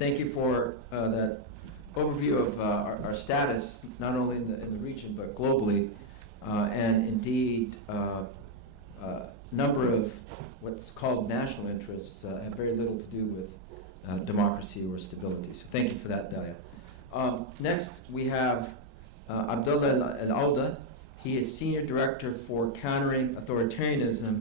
thank you for that overview of our status, not only in the region, but globally. And indeed, number of what's called national interests have very little to do with democracy or stability. So thank you for that, Dalia. Next, we have Abdullah Alaoudh. He is Senior Director for Countering Authoritarianism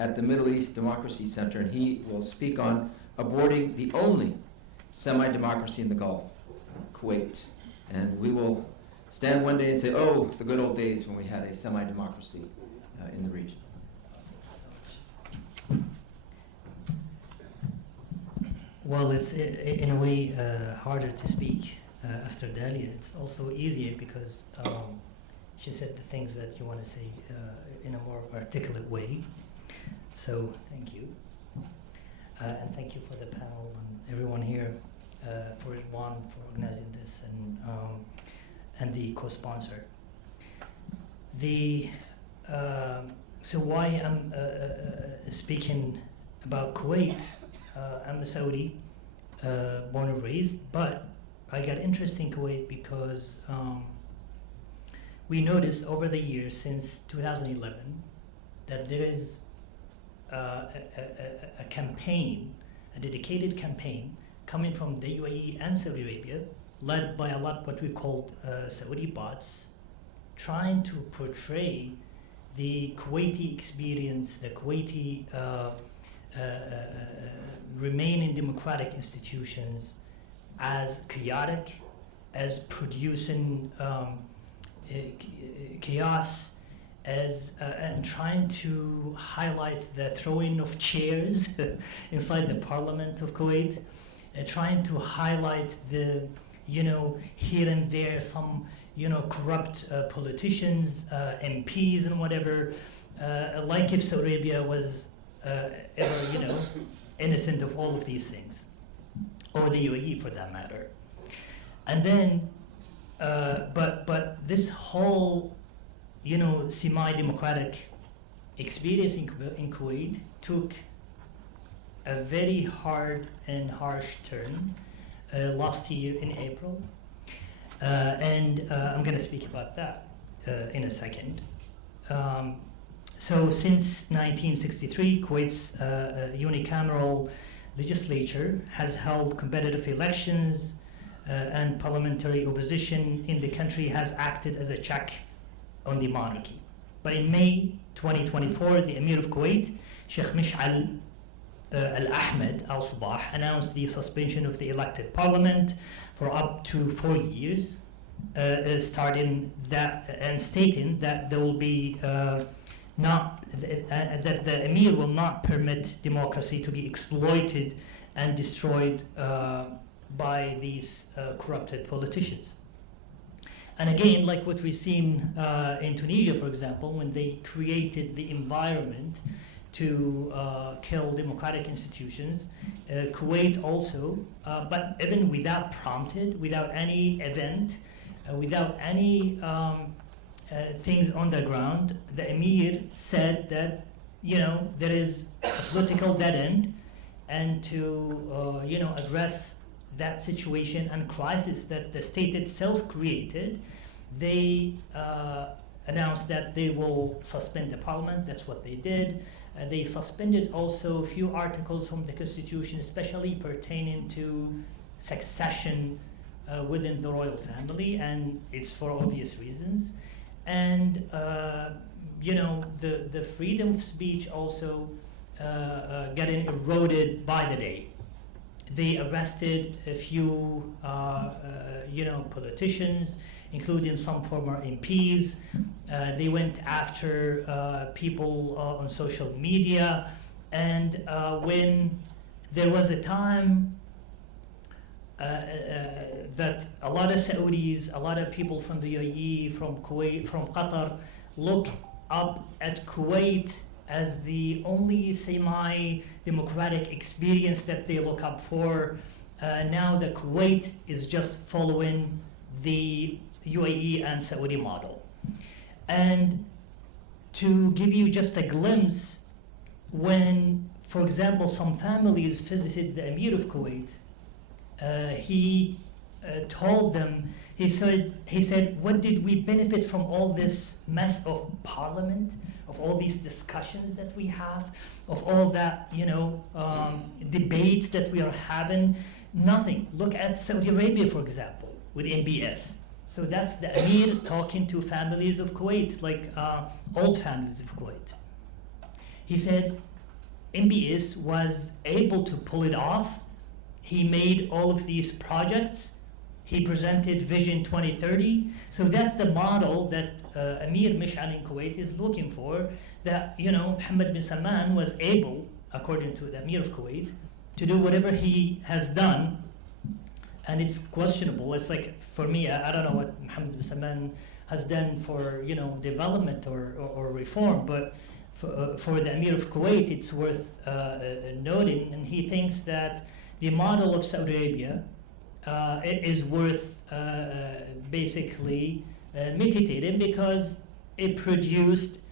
at the Middle East Democracy Center, and he will speak on aborting the only semi-democracy in the Gulf, Kuwait. And we will stand one day and say, oh, the good old days when we had a semi-democracy in the region. Well, it's in a way harder to speak after Dalia. It's also easier because she said the things that you want to say in a more articulate way. So thank you. And thank you for the panel and everyone here, for organizing this and the co-sponsor. So why I'm speaking about Kuwait. I'm a Saudi, born and raised, but I got interested in Kuwait because we noticed over the years since 2011 that there is a campaign, a dedicated campaign coming from the UAE and Saudi Arabia, led by a lot what we called Saudi bots, trying to portray the Kuwaiti experience, the Kuwaiti remaining democratic institutions as chaotic, as producing chaos, and trying to highlight the throwing of chairs inside the parliament of Kuwait, trying to highlight the, here and there some, corrupt politicians, MPs and whatever, like if Saudi Arabia was ever, innocent of all of these things, or the UAE for that matter. And then, but this whole, semi-democratic experience in Kuwait took a very hard and harsh turn last year in April, and I'm going to speak about that in a second. So since 1963, Kuwait's unicameral legislature has held competitive elections, and parliamentary opposition in the country has acted as a check on the monarchy. But in May 2024, the Emir of Kuwait, Sheikh Mish'al Al-Ahmed Al-Sabah, announced the suspension of the elected parliament for up to 4 years, starting that and stating that there will be that the Emir will not permit democracy to be exploited and destroyed by these corrupted politicians. And again, like what we've seen in Tunisia, for example, when they created the environment to kill democratic institutions, Kuwait also, but even without prompted, without any event, without any things on the ground, the Emir said that, there is a political dead end, and to, address that situation and crisis that the state itself created, they announced that they will suspend the parliament. That's what they did. They suspended also a few articles from the constitution, especially pertaining to succession within the royal family, and it's for obvious reasons. And the freedom of speech also getting eroded by the day. They arrested a few politicians, including some former MPs. They went after people on social media, and when there was a time that a lot of Saudis, a lot of people from the UAE, from Kuwait, from Qatar, look up at Kuwait as the only semi-democratic experience that they look up for. Now the Kuwait is just following the UAE and Saudi model. And to give you just a glimpse, when, for example, some families visited the Emir of Kuwait, he told them, he said, what did we benefit from all this mess of parliament, of all these discussions that we have, of all that, debates that we are having? Nothing. Look at Saudi Arabia, for example, with MBS. So that's the Amir talking to families of Kuwait, like old families of Kuwait. He said MBS was able to pull it off. He made all of these projects. He presented Vision 2030. So that's the model that Amir Mish'al in Kuwait is looking for, that, Mohammed bin Salman was able, according to the Amir of Kuwait, to do whatever he has done. And it's questionable. It's like, for me, I don't know what Mohammed bin Salman has done for, development or reform, but for the Amir of Kuwait, it's worth noting, and he thinks that the model of Saudi Arabia is worth basically meditating, because it produced,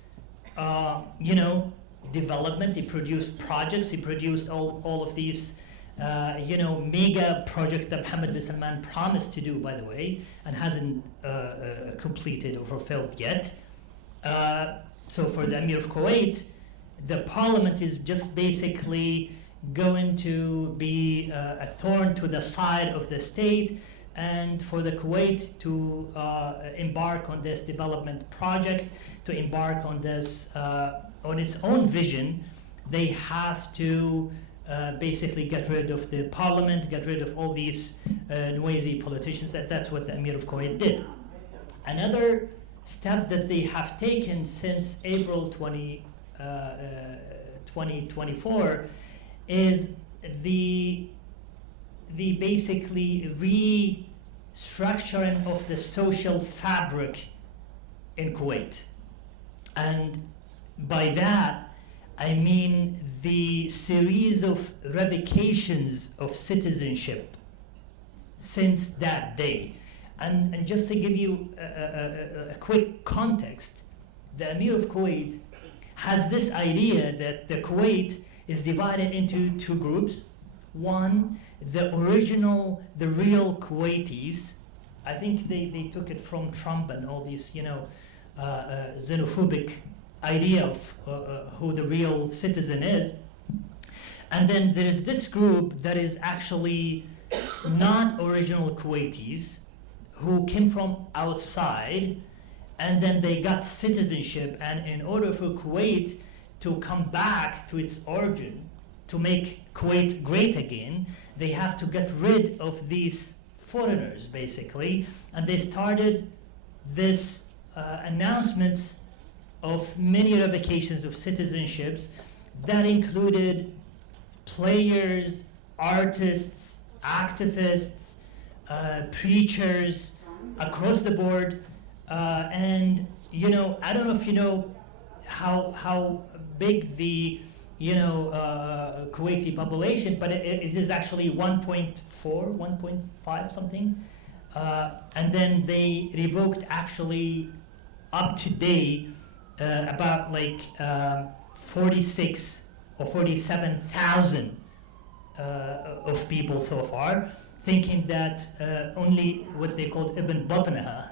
development, it produced projects, it produced all of these, mega projects that Mohammed bin Salman promised to do, by the way, and hasn't completed or fulfilled yet. So for the Amir of Kuwait, the parliament is just basically going to be a thorn to the side of the state, and for the Kuwait to embark on this development project, to embark on this, on its own vision, they have to basically get rid of the parliament, get rid of all these noisy politicians. That's what the Amir of Kuwait did. Another step that they have taken since April 2024 is the basically restructuring of the social fabric in Kuwait. And by that, I mean the series of revocations of citizenship since that day. And just to give you a quick context, the Amir of Kuwait has this idea that the Kuwait is divided into two groups. One, the real Kuwaitis. I think they took it from Trump and all these, xenophobic idea of who the real citizen is. And then there's this group that is actually not original Kuwaitis, who came from outside, and then they got citizenship, and in order for Kuwait to come back to its origin, to make Kuwait great again, they have to get rid of these foreigners, basically. And they started this announcements of many revocations of citizenships that included players, artists, activists, preachers across the board, and I don't know if you know how big the Kuwaiti population, but it is actually 1.4, 1.5 something, and then they revoked actually up to date about like 46 or 47,000 of people so far, thinking that only what they called Ibn Batnaha,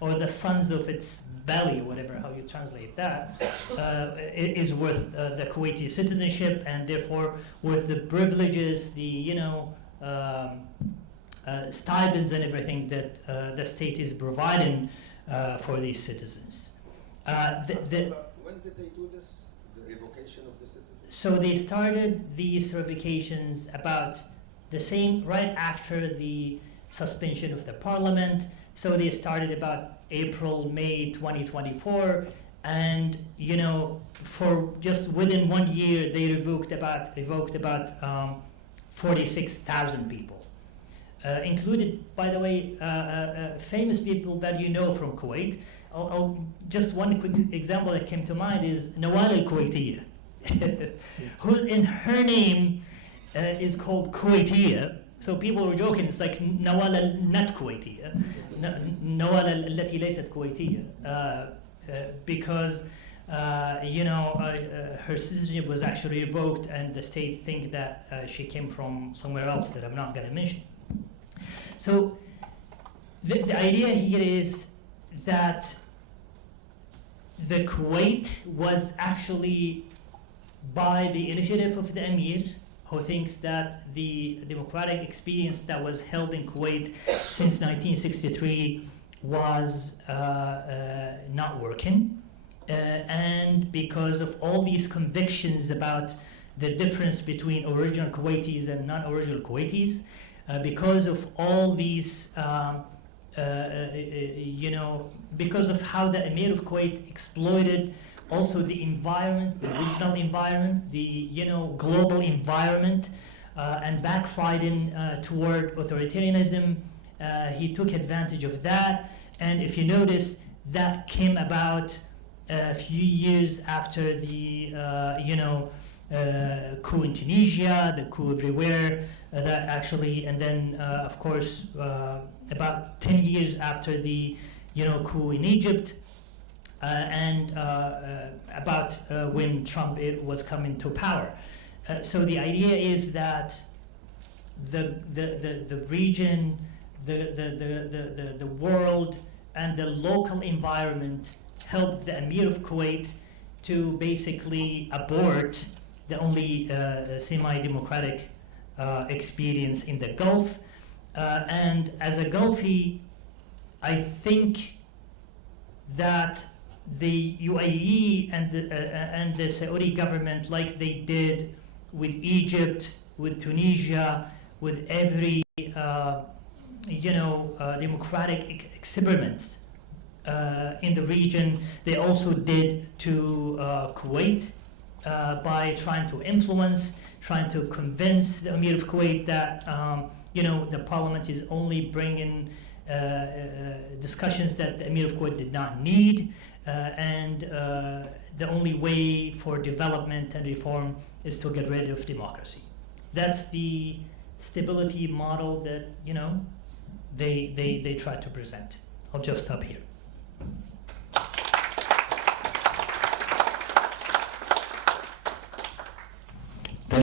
or the sons of its belly, whatever, how you translate that, is worth the Kuwaiti citizenship, and therefore worth the privileges, the stipends and everything that the state is providing for these citizens. When did they do this, the revocation of the citizenship? So they started these revocations about the same, right after the suspension of the parliament. So they started about April, May 2024, and for just within 1 year they revoked about 46,000 people, included, by the way, famous people that from Kuwait. Just one quick example that came to mind is Nawal al-Kuwaitiyya, who's in her name is called Kuwaitiyya. So people were joking, it's like Nawal not Kuwaitiyya, Nawal التي ليست Kuwaitiyya, because her citizenship was actually revoked, and the state think that she came from somewhere else that I'm not going to mention. So the idea here is that the Kuwait was actually by the initiative of the Emir, who thinks that the democratic experience that was held in Kuwait since 1963 was not working. And because of all these convictions about the difference between original Kuwaitis and non-original Kuwaitis, because of all these, because of how the Emir of Kuwait exploited also the environment, the regional environment, the global environment, and backsliding toward authoritarianism, he took advantage of that. And if you notice, that came about a few years after the coup in Tunisia, the coup everywhere, that actually, and then of course about 10 years after the coup in Egypt, and about when Trump was coming to power. So the idea is that the region, the world, and the local environment helped the Emir of Kuwait to basically abort the only semi-democratic experience in the Gulf. And as a Gulfi, I think that the UAE and the Saudi government, like they did with Egypt, with Tunisia, with every democratic experiments in the region, they also did to Kuwait by trying to influence, trying to convince the Emir of Kuwait that the parliament is only bringing discussions that the Emir of Kuwait did not need, and the only way for development and reform is to get rid of democracy. That's the stability model that they try to present. I'll just stop here.